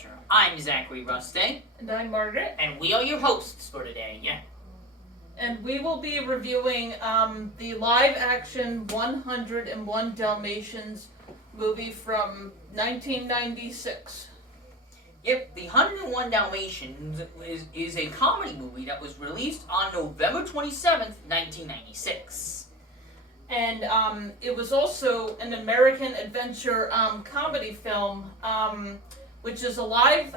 culture. I'm Zachary Ruste. And I'm Margaret. And we are your hosts for today, yeah. And we will be reviewing the live-action 101 Dalmatians movie from 1996. Yep, the 101 Dalmatians is a comedy movie that was released on November 27th, 1996. And it was also an American adventure comedy film, which is a live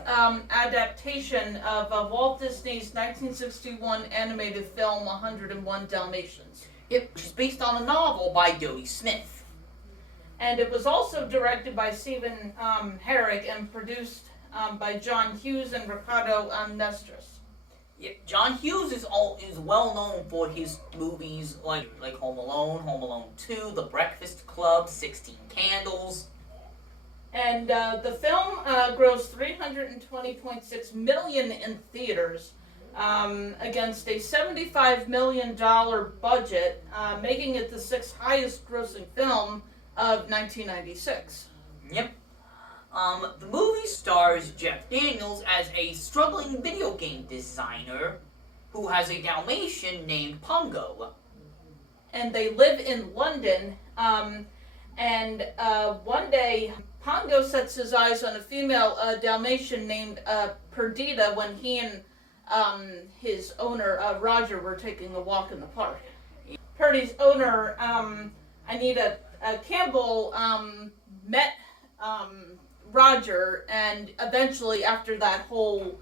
adaptation of Walt Disney's 1961 animated film 101 Dalmatians. Yep, which is based on a novel by Dodie Smith. And it was also directed by Stephen Herrick and produced by John Hughes and Ricardo Nestris. Yeah, John Hughes is well known for his movies like Home Alone 2, The Breakfast Club, 16 Candles. And the film grossed $320.6 million in theaters against a $75 million budget, making it the sixth highest grossing film of 1996. Yep. The movie stars Jeff Daniels as a struggling video game designer who has a Dalmatian named Pongo. And they live in London, and one day Pongo sets his eyes on a female Dalmatian named Perdita when he and his owner, Roger, were taking a walk in the park. Purdy's owner, Anita Campbell, met Roger, and eventually, after that whole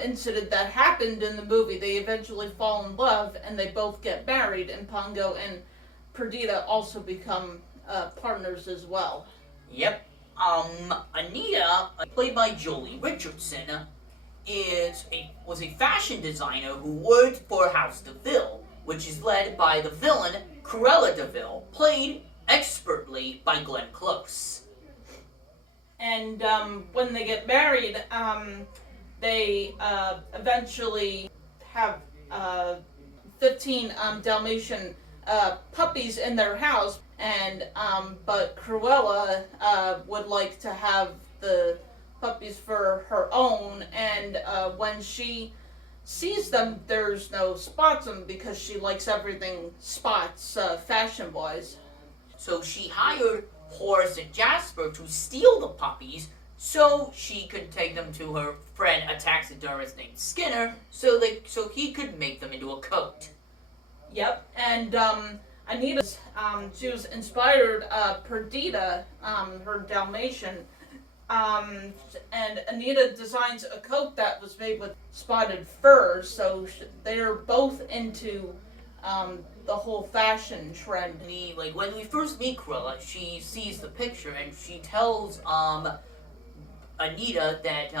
incident that happened in the movie, they eventually fall in love, and they both get married, and Pongo and Perdita also become partners as well. Yep. Anita, played by Jolie Richardson, was a fashion designer who worked for House DeVille, which is led by the villain Cruella DeVille, played expertly by Glenn Close. And when they get married, they eventually have 15 Dalmatian puppies in their house, and but Cruella would like to have the puppies for her own, and when she sees them, there's no spots on them because she likes everything spots fashion-wise. So she hired Horace and Jasper to steal the puppies so she could take them to her friend, a taxidermist named Skinner, so he could make them into a coat. Yep, and Anita, she was inspired Perdita, her Dalmatian, and Anita designs a coat that was made with spotted fur, so they're both into the whole fashion trend. When we first meet Cruella, she sees the picture and she tells Anita that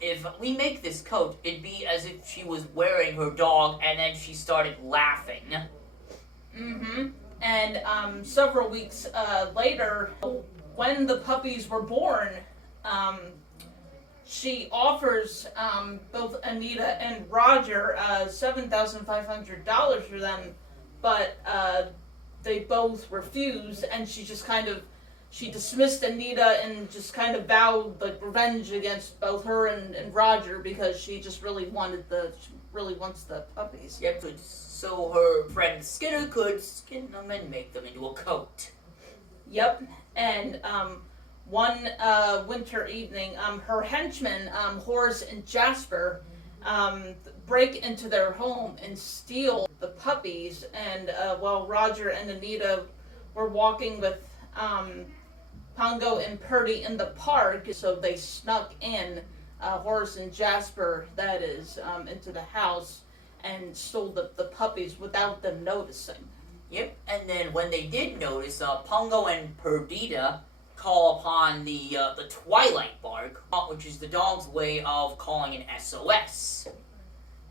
if we make this coat, it'd be as if she was wearing her dog, and then she started laughing. Mm-hmm. And several weeks later, when the puppies were born, she offers both Anita and Roger $7,500 for them, but they both refused, and she dismissed Anita and just kind of vowed revenge against both her and Roger because she just really wants the puppies. Yep, so her friend Skinner could skin them and make them into a coat. Yep, and one winter evening, her henchmen, Horace and Jasper, break into their home and steal the puppies, and while Roger and Anita were walking with Pongo and Purdy in the park, so they snuck in, Horace and Jasper, that is, into the house and stole the puppies without them noticing. Yep, and then when they did notice, Pongo and Perdita call upon the Twilight Bark, which is the dog's way of calling an SOS.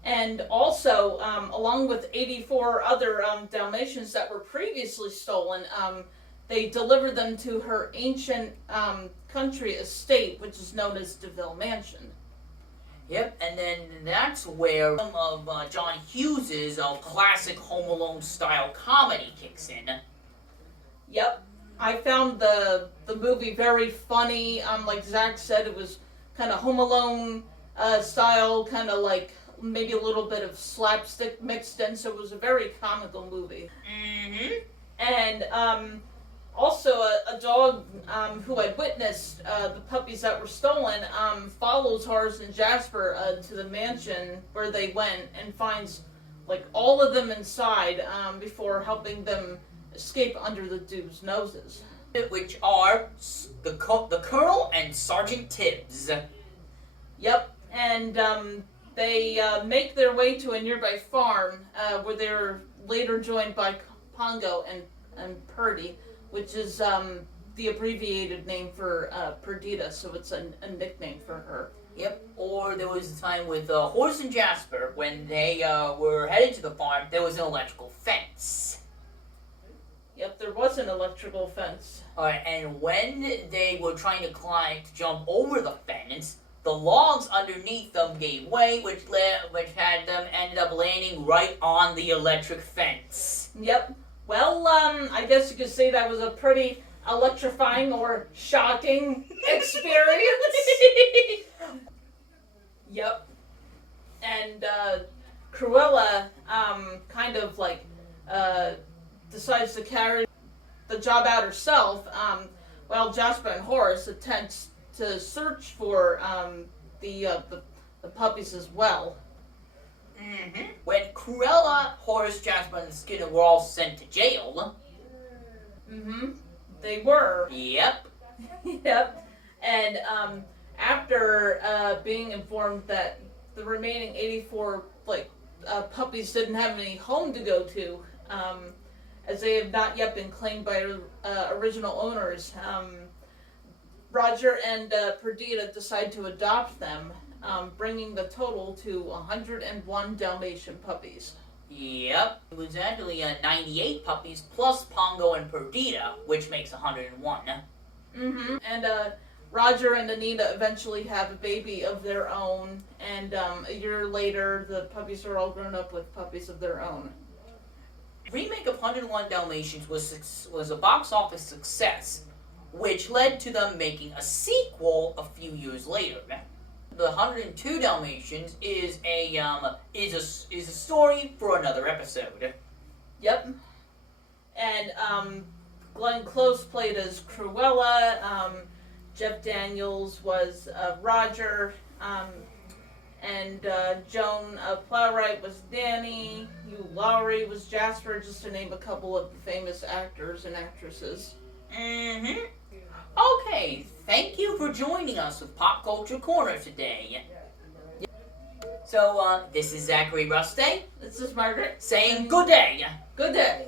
And also, along with 84 other Dalmatians that were previously stolen, they delivered them to her ancient country estate, which is known as DeVille Mansion. Yep, and then that's where some of John Hughes's classic Home Alone style comedy kicks in. Yep, I found the movie very funny. Like Zach said, it was kind of Home Alone style, kind of like maybe a little bit of slapstick mixed in, so it was a very comical movie. Mm-hmm. And also a dog who had witnessed the puppies that were stolen follows Horace and Jasper to the mansion where they went and finds like all of them inside before helping them escape under the dude's noses. Which are the Colonel and Sergeant Tibbs. Yep, and they make their way to a nearby farm where they're later joined by Pongo and Purdy, which is the abbreviated name for Perdita, so it's a nickname for her. Yep, or there was a time with Horace and Jasper, when they were headed to the farm, there was an electrical fence. Yep, there was an electrical fence. Alright, and when they were trying to jump over the fence, the logs underneath them gave way, which had them ended up landing right on the electric fence. Yep. Well, I guess you could say that was a pretty electrifying or shocking experience. Yep. And Cruella kind of like decides to carry the job out herself, while Jasper and Horace attempts to search for the puppies as well. Mm-hmm. When Cruella, Horace, Jasper, and Skinner were all sent to jail. Mm-hmm. They were. Yep. Yep. And after being informed that the remaining 84 puppies didn't have any home to go to, as they have not yet been claimed by original owners, Roger and Perdita decide to adopt them, bringing the total to 101 Dalmatian puppies. Yep. It was actually 98 puppies plus Pongo and Perdita, which makes 101. Mm-hmm. And Roger and Anita eventually have a baby of their own, and a year later, the puppies are all grown up with puppies of their own. Remake of 101 Dalmatians was a box office success, which led to them making a sequel a few years later. The 102 Dalmatians is a story for another episode. Yep. And Glenn Close played as Cruella. Jeff Daniels was Roger. And Joan Plowright was Danny. Hugh Laurie was Jasper, just to name a couple of the famous actors and actresses. Mm-hmm. Okay, thank you for joining us with Pop Culture Corner today. So, this is Zachary Ruste. This is Margaret. Saying good day. Good day.